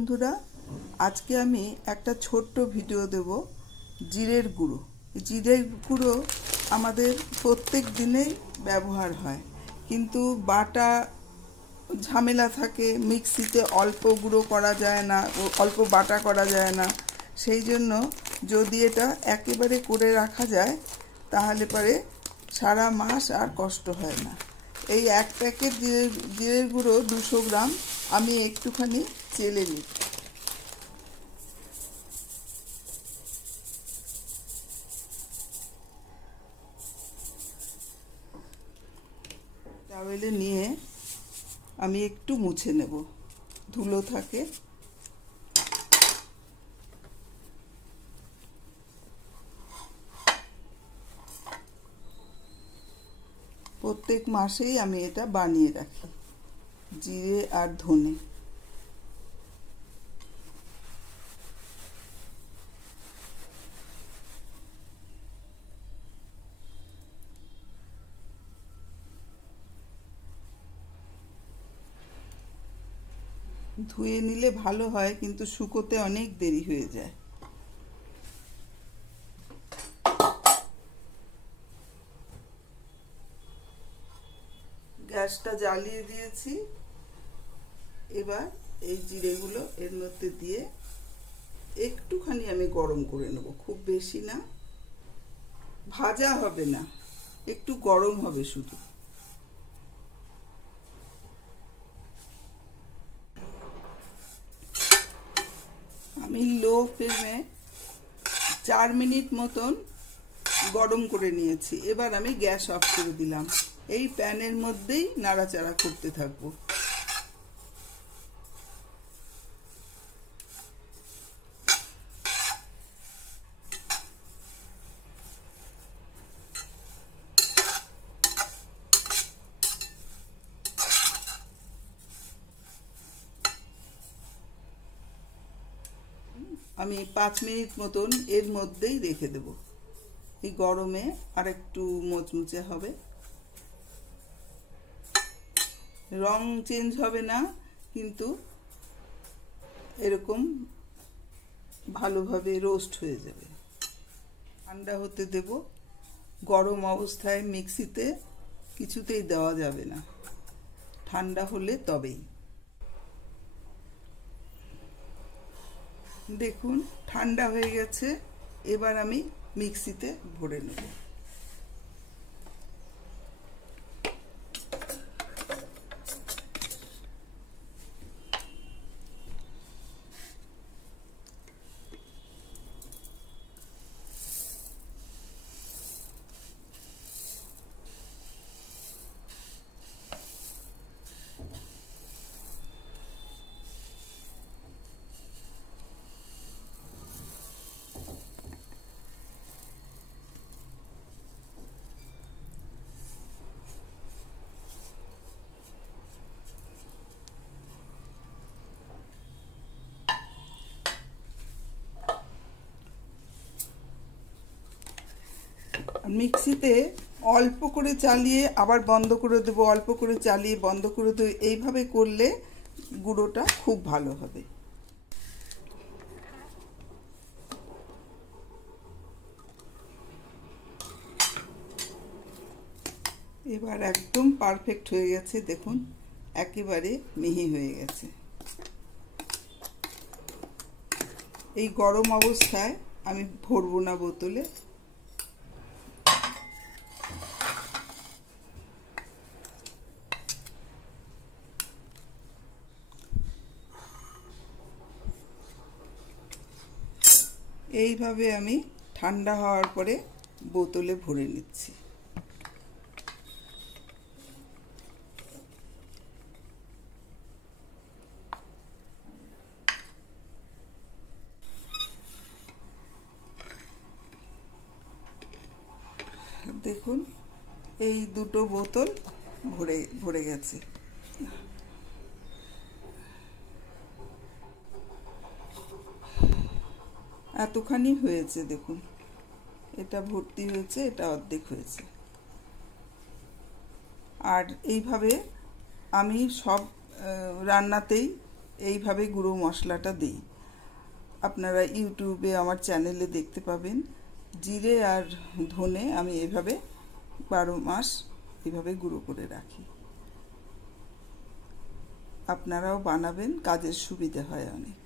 বন্ধুরা, আজকে আমি একটা ছোট্ট ভিডিও দেব জিরের গুঁড়ো। জিরের গুঁড়ো আমাদের প্রত্যেক দিনেই ব্যবহার হয়, কিন্তু বাটা ঝামেলা থাকে, মিক্সিতে অল্প গুঁড়ো করা যায় না, অল্প বাটা করা যায় না। সেই জন্য যদি এটা একেবারে করে রাখা যায় তাহলে পরে সারা মাস আর কষ্ট হয় না। এই এক প্যাকেট জিরের গুঁড়ো 200 গ্রাম আমি একটুখানি চেলে নিই। টাওয়েলে নিয়ে আমি একটু মুছে নেব, ধুলো থাকে। প্রত্যেক মাসেই আমি এটা বানিয়ে রাখি, জিরে আর ধনে। ধুয়ে নিলে ভালো হয়, কিন্তু শুকোতে অনেক দেরি হয়ে যায়। গ্যাসটা জ্বালিয়ে দিয়েছি। এবার এই জিরেগুলো এর মধ্যে দিয়ে একটুখানি আমি গরম করে নেব, খুব বেশি না, ভাজা হবে না, একটু গরম হবে শুধু। আমি লো ফ্লেমে 4 মিনিট মতন গরম করে নিয়েছি। এবার আমি গ্যাস অফ করে দিলাম। এই প্যানের মধ্যেই নাড়াচাড়া করতে থাকবো। আমি 5 মিনিট মতন এর মধ্যেই রেখে দেব। এই গরমে আর একটু মুচমুচে হবে, রং চেঞ্জ হবে না, কিন্তু এরকম ভালোভাবে রোস্ট হয়ে যাবে। ঠান্ডা হতে দেব। গরম অবস্থায় মিক্সিতে কিছুতেই দেওয়া যাবে না, ঠান্ডা হলে তবেই। দেখুন ঠান্ডা হয়ে গেছে। এবার আমি মিক্সিতে ভরে নেব। মিক্সিতে অল্প করে চালিয়ে আবার বন্ধ করে দেবো, অল্প করে চালিয়ে বন্ধ করে দেবো। এইভাবে করলে গুঁড়োটা খুব ভালো হবে। এবার একদম পারফেক্ট হয়ে গেছে, দেখুন একেবারে মিহি হয়ে গেছে। এই গরম অবস্থায় আমি ভরবো না বোতলে। এইভাবে আমি ঠান্ডা হওয়ার পরে বোতলে ভরে নিচ্ছি। দেখুন এই দুটো বোতল ভরে গেছে। এতখানি হয়েছে, দেখুন এটা ভর্তি হয়েছে, এটা অর্ধেক হয়েছে। আর এইভাবে আমি সব রান্নাতেই এইভাবে গুঁড়ো মশলাটা দিই। আপনারা ইউটিউবে আমার চ্যানেলে দেখতে পাবেন। জিরে আর ধনে আমি এইভাবে 12 মাস এইভাবে গুঁড়ো করে রাখি। আপনারাও বানাবেন, কাজের সুবিধা হয় অনেক।